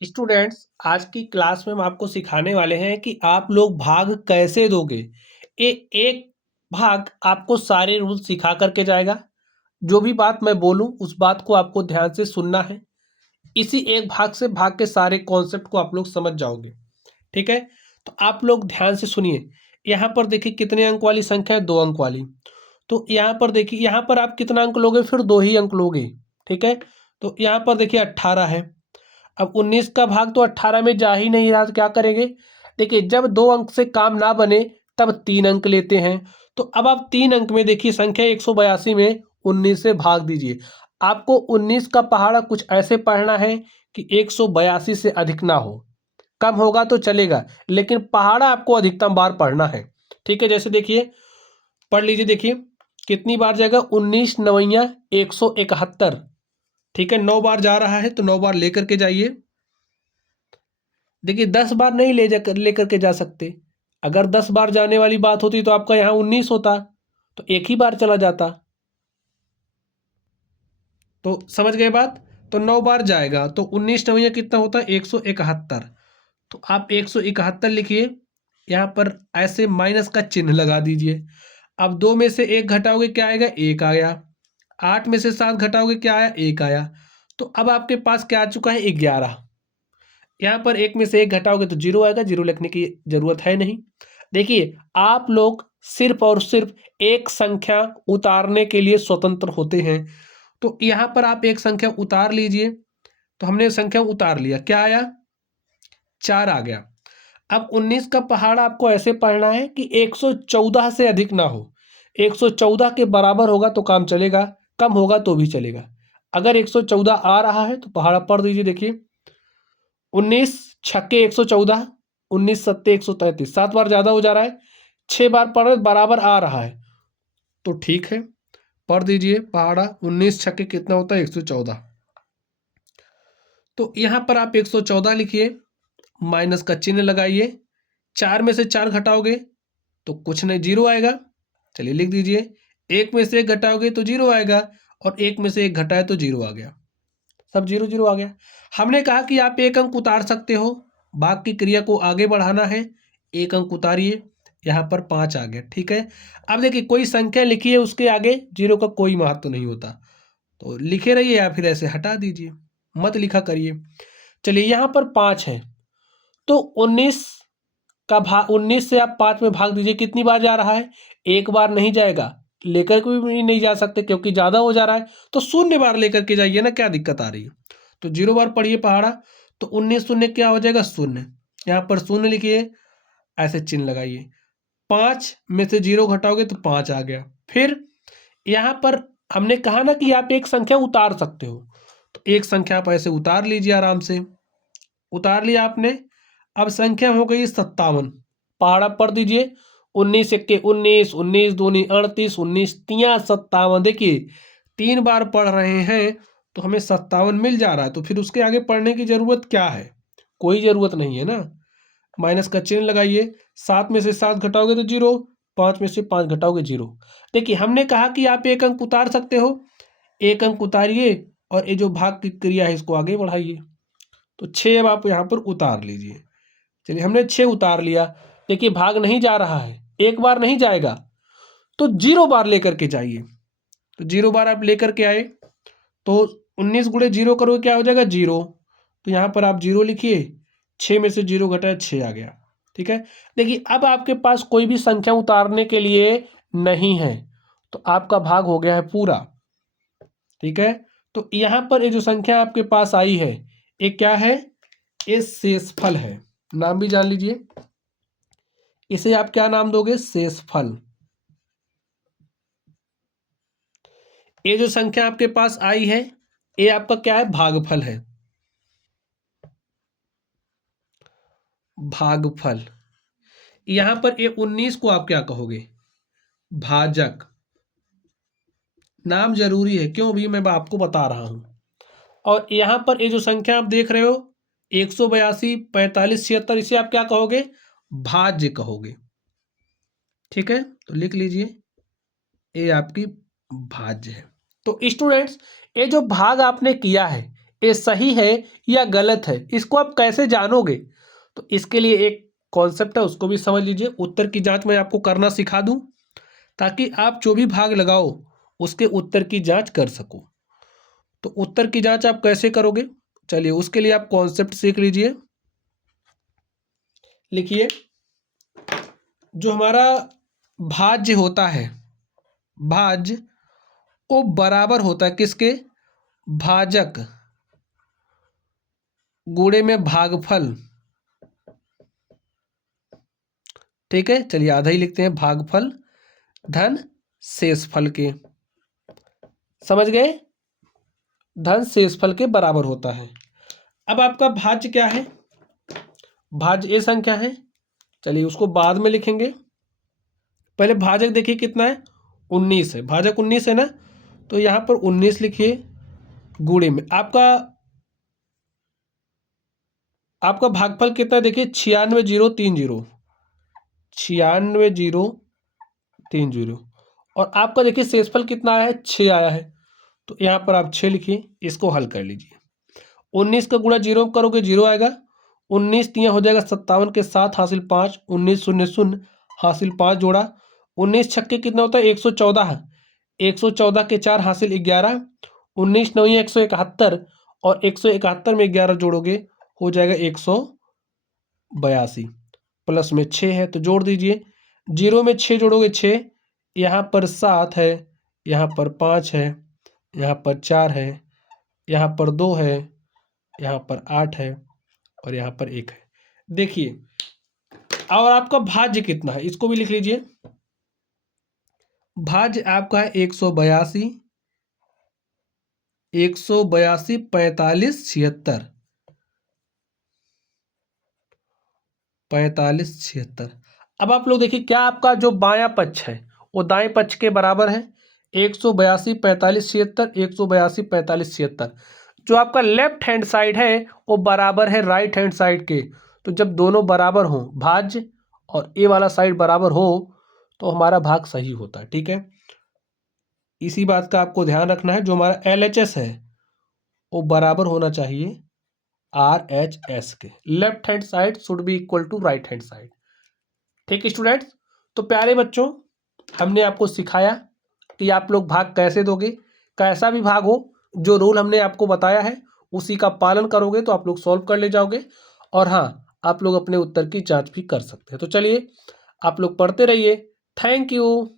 Students, आज की class में हम आपको सिखाने वाले हैं कि आप लोग भाग कैसे दोगे। एक भाग आपको सारे रूल सिखा करके जाएगा। जो भी बात मैं बोलूं उस बात को आपको ध्यान से सुनना है। इसी एक भाग से भाग के सारे कॉन्सेप्ट को आप लोग समझ जाओगे। ठीक है, तो आप लोग ध्यान से सुनिए। यहाँ पर देखिए कितने अंक वाली संख्या है, 2 अंक वाली। तो यहाँ पर देखिए, यहाँ पर आप कितना अंक लोगे, फिर 2 ही अंक लोगे। ठीक है, तो यहाँ पर देखिए 18 है। अब 19 का भाग तो 18 में जा ही नहीं रहा, तो क्या करेंगे। देखिए, जब 2 अंक से काम ना बने तब 3 अंक लेते हैं। तो अब आप 3 अंक में देखिए संख्या 182 में 19 से भाग दीजिए। आपको 19 का पहाड़ा कुछ ऐसे पढ़ना है कि 182 से अधिक ना हो। कम होगा तो चलेगा, लेकिन पहाड़ा आपको अधिकतम बार पढ़ना है। ठीक है, जैसे देखिए पढ़ लीजिए। देखिए कितनी बार जाएगा, 19 नवैया 171। ठीक है, 9 बार जा रहा है तो 9 बार लेकर के जाइए। देखिए 10 बार नहीं लेकर के जा सकते। अगर 10 बार जाने वाली बात होती तो आपका यहाँ 19 होता, तो एक ही बार चला जाता। तो समझ गए बात। तो 9 बार जाएगा तो 19 नवैया कितना होता है, 171। तो आप 171 लिखिए। यहाँ पर ऐसे माइनस का चिन्ह लगा दीजिए। अब 2 में से 1 घटाओगे क्या आएगा, 1 आया। 8 में से 7 घटाओगे क्या आया, 1 आया। तो अब आपके पास क्या आ चुका है, 11। यहाँ पर 1 में से 1 घटाओगे तो 0 आएगा, 0 लिखने की जरूरत है नहीं। देखिए, आप लोग सिर्फ और सिर्फ एक संख्या उतारने के लिए स्वतंत्र होते हैं। तो यहाँ पर आप एक संख्या उतार लीजिए। तो हमने संख्या उतार लिया, क्या आया, 4 आ गया। अब 19 का पहाड़ आपको ऐसे पढ़ना है कि 114 से अधिक ना हो। 114 के बराबर होगा तो काम चलेगा, कम होगा तो भी चलेगा। अगर 114 आ रहा है तो पहाड़ा पढ़ दीजिए। देखिए 19 छक्के 114, 19 सत्ते 133, 7 बार ज्यादा हो जा रहा है। 6 बार पढ़ बराबर आ रहा है तो ठीक है, पढ़ दीजिए पहाड़ा। 19 छक्के कितना होता है, 114। तो यहां पर आप 114 लिखिए, माइनस का चिन्ह लगाइए। 4 में से 4 घटाओगे तो कुछ नहीं, 0 आएगा। चलिए लिख दीजिए। 1 में से 1 घटाओगे तो 0 आएगा, और 1 में से 1 घटाए तो 0 आ गया। सब 0 0 आ गया। हमने कहा कि आप एक अंक उतार सकते हो, भाग की क्रिया को आगे बढ़ाना है। एक अंक उतारिए, यहाँ पर 5 आ गया। ठीक है, अब देखिए कोई संख्या लिखी है, उसके आगे 0 का कोई महत्व नहीं होता, तो लिखे रहिए या फिर ऐसे हटा दीजिए, मत लिखा करिए। चलिए यहाँ पर 5 है, तो 19 का भाग, 19 से आप 5 में भाग दीजिए। कितनी बार जा रहा है, एक बार नहीं जाएगा, लेकर के भी नहीं जा सकते क्योंकि ज्यादा हो जा रहा है। तो 0 बार लेकर के जाइए ना, क्या दिक्कत आ रही है। तो 0 बार पढ़िए पहाड़ा। तो 19 शून्य क्या हो जाएगा, 0। यहाँ पर 0 लिखिए, ऐसे चिन्ह लगाइए। 5 में से 0 घटाओगे तो 5 आ गया। फिर यहाँ पर हमने कहा ना कि आप एक संख्या उतार सकते हो, तो एक संख्या आप ऐसे उतार लीजिए, आराम से उतार लिया आपने। अब संख्या हो गई 57, पहाड़ा पढ़ दीजिए। 19 एक्के 19, 19 दूनी 38, 19 तिया 57। देखिए 3 बार पढ़ रहे हैं तो हमें 57 मिल जा रहा है, तो फिर उसके आगे पढ़ने की जरूरत क्या है, कोई जरूरत नहीं है ना। माइनस का चिन्ह लगाइए। 7 में से 7 घटाओगे तो 0, 5 में से 5 घटाओगे 0। देखिए हमने कहा कि आप एक अंक उतार सकते हो, एक अंक उतारिए और ये जो भाग की क्रिया है इसको आगे बढ़ाइए। तो 6 अब आप यहाँ पर उतार लीजिए। चलिए हमने 6 उतार लिया। देखिए भाग नहीं जा रहा है, एक बार नहीं जाएगा, तो 0 बार लेकर के जाइए। तो 0 बार आप लेकर के आए तो 19 गुणे 0 करोगे क्या हो जाएगा, 0। तो यहाँ पर आप 0 लिखिए। 6 में से 0 घटाए 6 आ गया। ठीक है, देखिए अब आपके पास कोई भी संख्या उतारने के लिए नहीं है, तो आपका भाग हो गया है पूरा। ठीक है, तो यहाँ पर ये जो संख्या आपके पास आई है, ये क्या है, ये शेषफल है। नाम भी जान लीजिए, इसे आप क्या नाम दोगे, शेषफल। ये जो संख्या आपके पास आई है, ये आपका क्या है, भागफल है। भागफल। यहां पर ये 19 को आप क्या कहोगे, भाजक। नाम जरूरी है, क्यों भी मैं आपको बता रहा हूं। और यहां पर ये जो संख्या आप देख रहे हो, 182 45 76, इसे आप क्या कहोगे, भाज्य कहोगे। ठीक है, तो लिख लीजिए, ये आपकी भाज्य है। तो स्टूडेंट्स, ये जो भाग आपने किया है, ये सही है या गलत है, इसको आप कैसे जानोगे? तो इसके लिए एक कॉन्सेप्ट है, उसको भी समझ लीजिए। उत्तर की जांच मैं आपको करना सिखा दूं ताकि आप जो भी भाग लगाओ उसके उत्तर की जांच कर सको। तो उत्तर की जांच आप कैसे करोगे? चलिए उसके लिए आप कॉन्सेप्ट सीख लीजिए। लिखिए, जो हमारा भाज्य होता है, भाज्य, वो बराबर होता है किसके? भाजक गुणे में भागफल। ठीक है, चलिए आधा ही लिखते हैं, भागफल धन शेषफल के। समझ गए? धन शेषफल के बराबर होता है। अब आपका भाज्य क्या है? भाज्य ए संख्या है। चलिए उसको बाद में लिखेंगे, पहले भाजक देखिए कितना है, 19 है। भाजक 19 है ना, तो यहाँ पर 19 लिखिए गुणे में आपका भागफल कितना है? देखिए 96,030, 96,030। और आपका देखिए शेषफल कितना आया है? 6 आया है। तो यहाँ पर आप 6 लिखिए, इसको हल कर लीजिए। 19 का गुणा 0 करोगे 0 आएगा। 19 तियाँ हो जाएगा 57 के 7 हासिल 5, 19 शून्य शून्य हासिल 5 जोड़ा। 19 छक्के कितना होता है? 114। 114 के 4 हासिल 11। 19 9 171, और 171 में 11 जोड़ोगे हो जाएगा 182। प्लस में 6 है तो जोड़ दीजिए। 0 में 6 जोड़ोगे 6, यहाँ पर 7 है, यहाँ पर 5 है, यहाँ पर 4 है, यहाँ पर 2 है, यहाँ पर 8 है, और यहाँ पर 1 है। देखिए, और आपका भाज्य कितना है इसको भी लिख लीजिए। भाज्य आपका है 182, 182, 45, 76, 45, 76। अब आप लोग देखिए, क्या आपका जो बायां पक्ष है वो दाएं पक्ष के बराबर है? 182, 45, 76, 182, 45, 76। जो आपका लेफ्ट हैंड साइड है वो बराबर है राइट हैंड साइड के। तो जब दोनों बराबर हों, भाज्य और ए वाला साइड बराबर हो, तो हमारा भाग सही होता है। ठीक है, इसी बात का आपको ध्यान रखना है। जो हमारा LHS है वो बराबर होना चाहिए RHS के। Left hand side should be equal to right hand side. ठीक है स्टूडेंट्स, तो प्यारे बच्चों, हमने आपको सिखाया कि आप लोग भाग कैसे दोगे। कैसा भी भाग हो, जो रूल हमने आपको बताया है उसी का पालन करोगे तो आप लोग सॉल्व कर ले जाओगे। और हाँ, आप लोग अपने उत्तर की जांच भी कर सकते हैं। तो चलिए, आप लोग पढ़ते रहिए। Thank you.